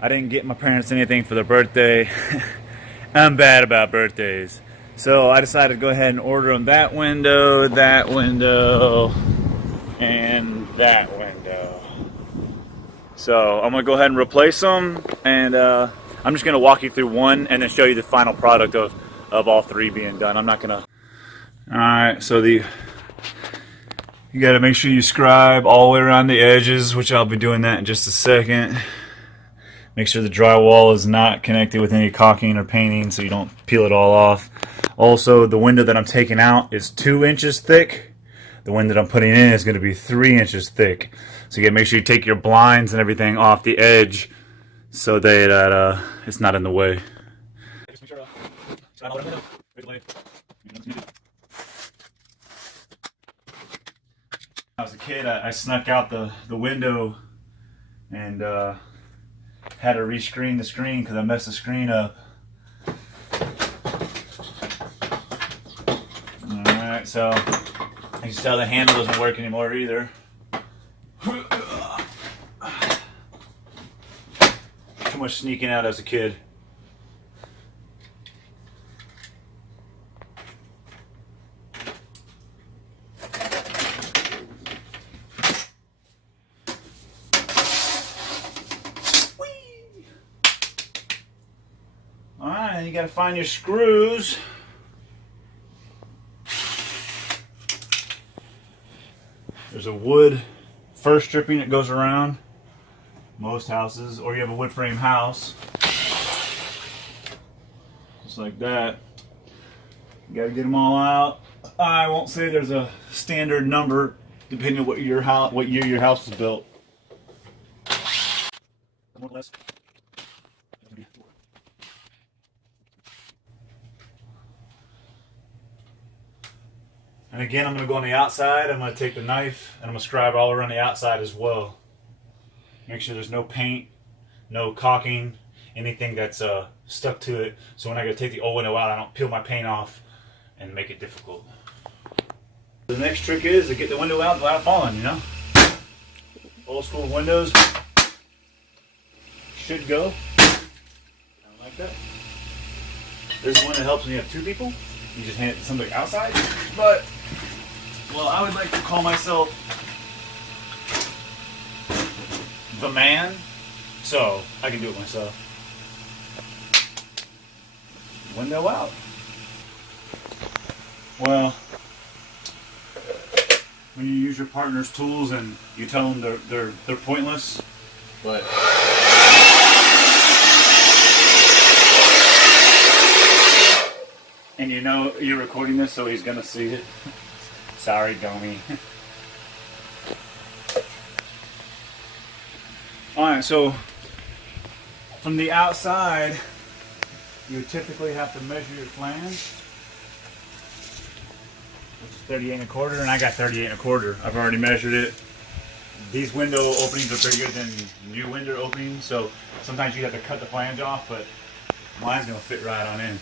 I didn't get my parents anything for their birthday. I'm bad about birthdays. So I decided to go ahead and order them that window, and that window. So I'm going to go ahead and replace them, and I'm just going to walk you through one and then show you the final product of all three being done. I'm not going to... Alright, so you got to make sure you scribe all the way around the edges, which I'll be doing that in just a second. Make sure the drywall is not connected with any caulking or painting so you don't peel it all off. Also, the window that I'm taking out is 2 inches thick. The window that I'm putting in is going to be 3 inches thick. So you got to make sure you take your blinds and everything off the edge so that it's not in the way. When I was a kid, I snuck out the window and had to rescreen the screen because I messed the screen up. Alright, so you can tell the handle doesn't work anymore either. Too much sneaking out as a kid. Alright, you gotta find your screws. There's a wood first stripping that goes around most houses, or you have a wood frame house. Just like that. You gotta get them all out. I won't say there's a standard number depending on what year your house was built. More or less. And again, I'm going to go on the outside. I'm going to take the knife and I'm going to scribe all around the outside as well. Make sure there's no paint, no caulking, anything that's stuck to it. So when I go take the old window out, I don't peel my paint off and make it difficult. The next trick is to get the window out without falling, you know. Old school windows should go. Kind of like that. There's one that helps when you have 2 people. You just hand it to somebody outside. But, well, I would like to call myself the man, so I can do it myself. Window out. Well, when you use your partner's tools and you tell them they're pointless, but and you know you're recording this, so he's gonna see it. Sorry, dummy. Alright, so from the outside, you typically have to measure your flange, which is 38 1/4, and I got 38 1/4. I've already measured it. These window openings are bigger than new window openings, so sometimes you have to cut the flange off, but mine's gonna fit right on in.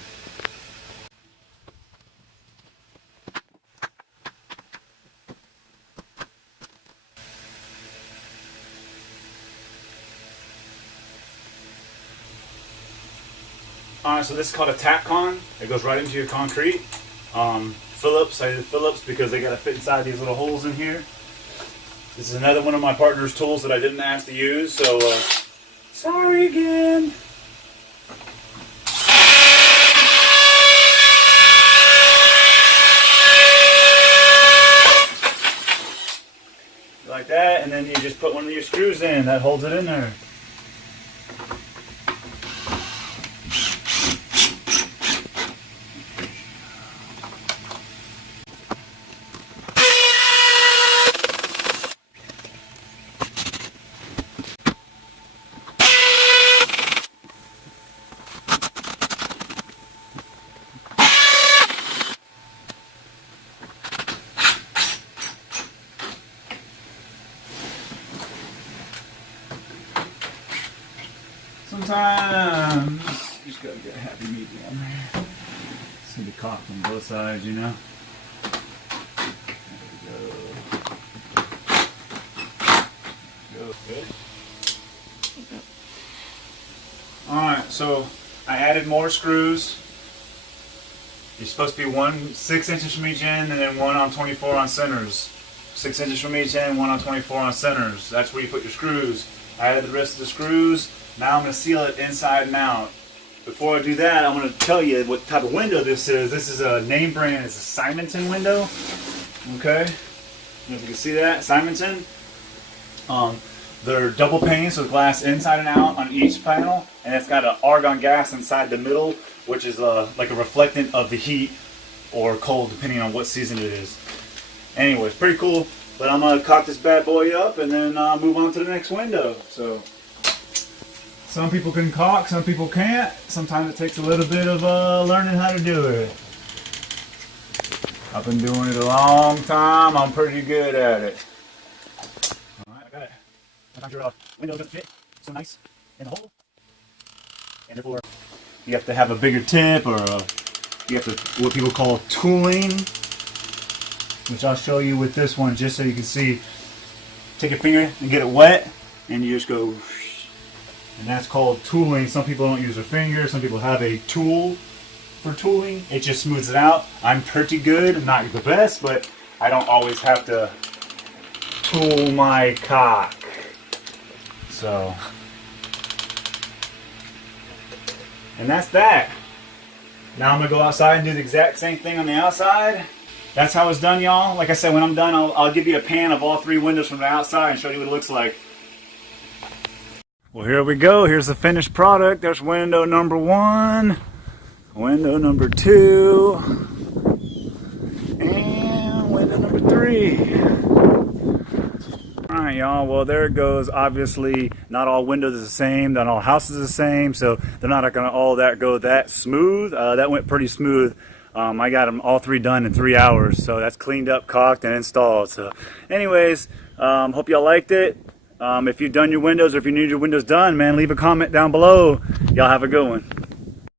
Alright, so this is called a TapCon. It goes right into your concrete. Phillips, I did Phillips because they got to fit inside these little holes in here. This is another one of my partner's tools that I didn't ask to use, so sorry again. Like that, and then you just put one of your screws in that holds it in there. Sometimes you just gotta get a happy medium. It's gonna be cocked on both sides, you know. There we go. Good. Alright, so I added more screws. You're supposed to be 6 inches from each end and then 1 on 24 on centers. 6 inches from each end, 1 on 24 on centers. That's where you put your screws. I added the rest of the screws. Now I'm going to seal it inside and out. Before I do that, I'm going to tell you what type of window this is. This is a name brand. It's a Simonton window. Okay? I don't know if you can see that. Simonton. They're double pane, so glass inside and out on each panel. And it's got an argon gas inside the middle, which is like a reflectant of the heat or cold, depending on what season it is. Anyways, pretty cool. But I'm going to cock this bad boy up and then move on to the next window. So, some people can caulk, some people can't. Sometimes it takes a little bit of learning how to do it. I've been doing it a long time. I'm pretty good at it. Alright, I got it. Sometimes your window doesn't fit so nice in the hole. And therefore, you have to have a bigger tip, or you have to, what people call tooling, which I'll show you with this one just so you can see. Take your finger and get it wet, and you just go, and that's called tooling. Some people don't use their finger, some people have a tool for tooling. It just smooths it out. I'm pretty good, I'm not the best, but I don't always have to tool my cock. So, and that's that. Now I'm going to go outside and do the exact same thing on the outside. That's how it's done, y'all. Like I said, when I'm done, I'll give you a pan of all 3 windows from the outside and show you what it looks like. Well, here we go. Here's the finished product. There's window number 1, window number 2, and window number 3. Alright, y'all, well, there it goes. Obviously, not all windows are the same, not all houses are the same, so they're not going to all go that smooth. That went pretty smooth. I got them all 3 done in 3 hours, so that's cleaned up, caulked, and installed. So, anyways, hope y'all liked it. If you've done your windows, or if you need your windows done, man, leave a comment down below. Y'all have a good one.